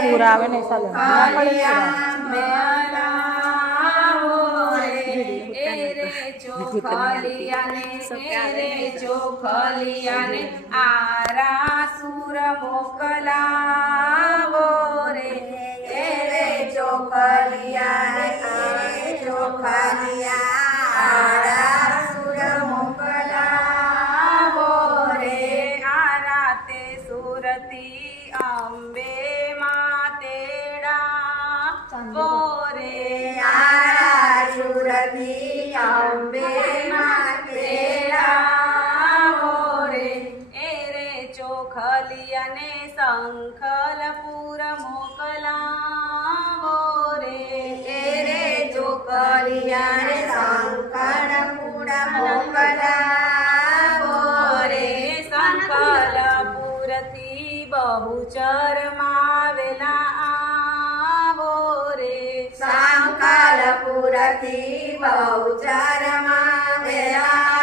पूरा आवे नहीं साले ચોખલિયાને આરા સુર મોકલાવો રે રે ચોખલિયા આરા સુર મોકલાવો રે આરા તે સુરતી અંબે માતેડા બોરે આરા સુરતી અંબે ચોખલિયાને શંખલપુર મોકલાવો રે રે ચોખલિયાને શંખલપુર મોકલાવો રે શંખલપુરથી બહુચરમાં વેલા આવો રે શંખલપુરથી બહુચરમાં વેલા